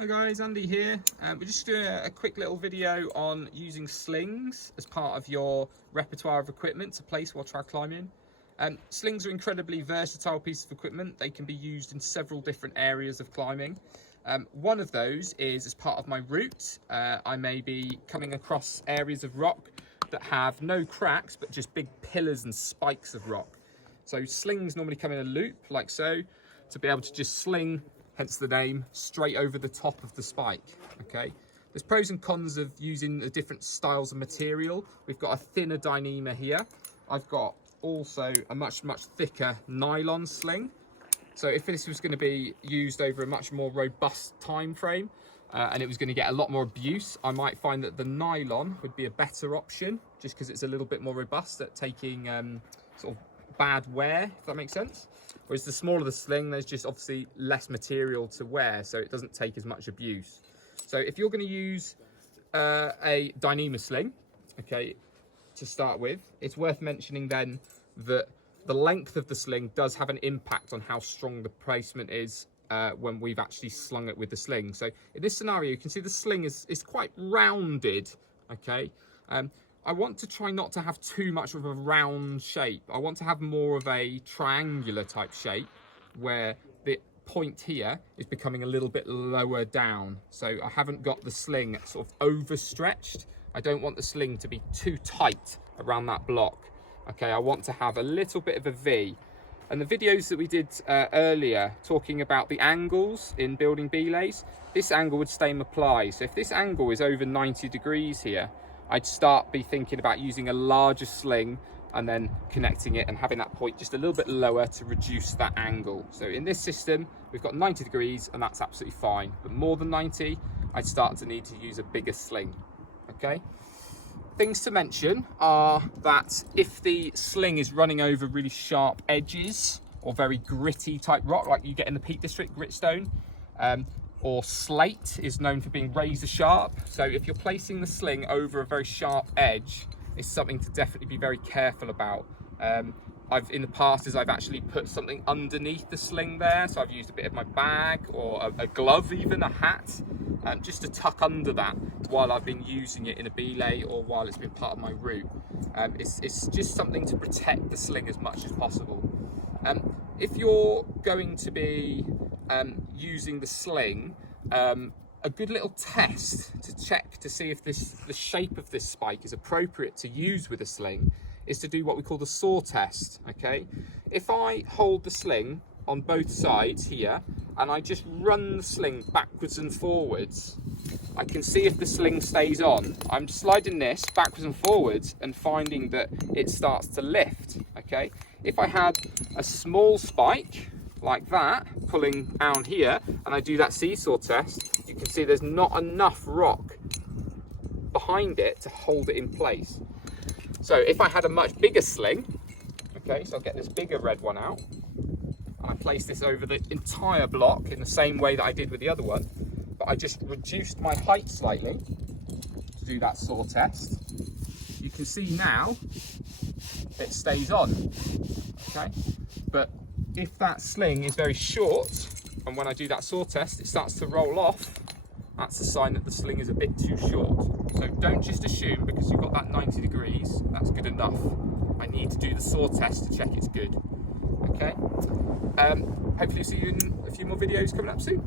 Hi guys, Andy here. We're just doing a quick little video on using slings as part of your repertoire of equipment to place while trad climbing. Slings are incredibly versatile pieces of equipment. They can be used in several different areas of climbing. One of those is as part of my route. I may be coming across areas of rock that have no cracks, but just big pillars and spikes of rock. So slings normally come in a loop like so, to be able to just sling, hence the name, straight over the top of the spike. Okay, there's pros and cons of using the different styles of material. We've got a thinner Dyneema here. I've got also a much thicker nylon sling. So if this was going to be used over a much more robust time frame and it was going to get a lot more abuse, I might find that the nylon would be a better option, just because it's a little bit more robust at taking sort of bad wear, if that makes sense. Whereas the smaller the sling, there's just obviously less material to wear, so it doesn't take as much abuse. So if you're going to use a Dyneema sling, okay, to start with, it's worth mentioning then that the length of the sling does have an impact on how strong the placement is when we've actually slung it with the sling. So in this scenario, you can see the sling is quite rounded, okay? I want to try not to have too much of a round shape. I want to have more of a triangular type shape where the point here is becoming a little bit lower down. So I haven't got the sling sort of overstretched. I don't want the sling to be too tight around that block. Okay, I want to have a little bit of a V. And the videos that we did earlier talking about the angles in building belays, this angle would same apply. So if this angle is over 90 degrees here, I'd start be thinking about using a larger sling and then connecting it and having that point just a little bit lower to reduce that angle. So in this system, we've got 90 degrees and that's absolutely fine. But more than 90, I'd start to need to use a bigger sling, okay? Things to mention are that if the sling is running over really sharp edges or very gritty type rock, like you get in the Peak District, gritstone, or slate is known for being razor sharp. So if you're placing the sling over a very sharp edge, it's something to definitely be very careful about. In the past I've actually put something underneath the sling there. So I've used a bit of my bag or a glove, even a hat, just to tuck under that while I've been using it in a belay or while it's been part of my route. It's just something to protect the sling as much as possible. If you're going to be using the sling, a good little test to check to see if the shape of this spike is appropriate to use with a sling is to do what we call the saw test, okay? If I hold the sling on both sides here and I just run the sling backwards and forwards, I can see if the sling stays on. I'm sliding this backwards and forwards and finding that it starts to lift, okay? If I had a small spike like that pulling down here and I do that seesaw test, you can see there's not enough rock behind it to hold it in place. So if I had a much bigger sling, okay, so I'll get this bigger red one out and I place this over the entire block in the same way that I did with the other one, but I just reduced my height slightly to do that saw test. You can see now it stays on, okay? But if that sling is very short and when I do that saw test it starts to roll off, that's a sign that the sling is a bit too short. So don't just assume because you've got that 90 degrees, that's good enough. I need to do the saw test to check it's good. Okay? Hopefully see you in a few more videos coming up soon.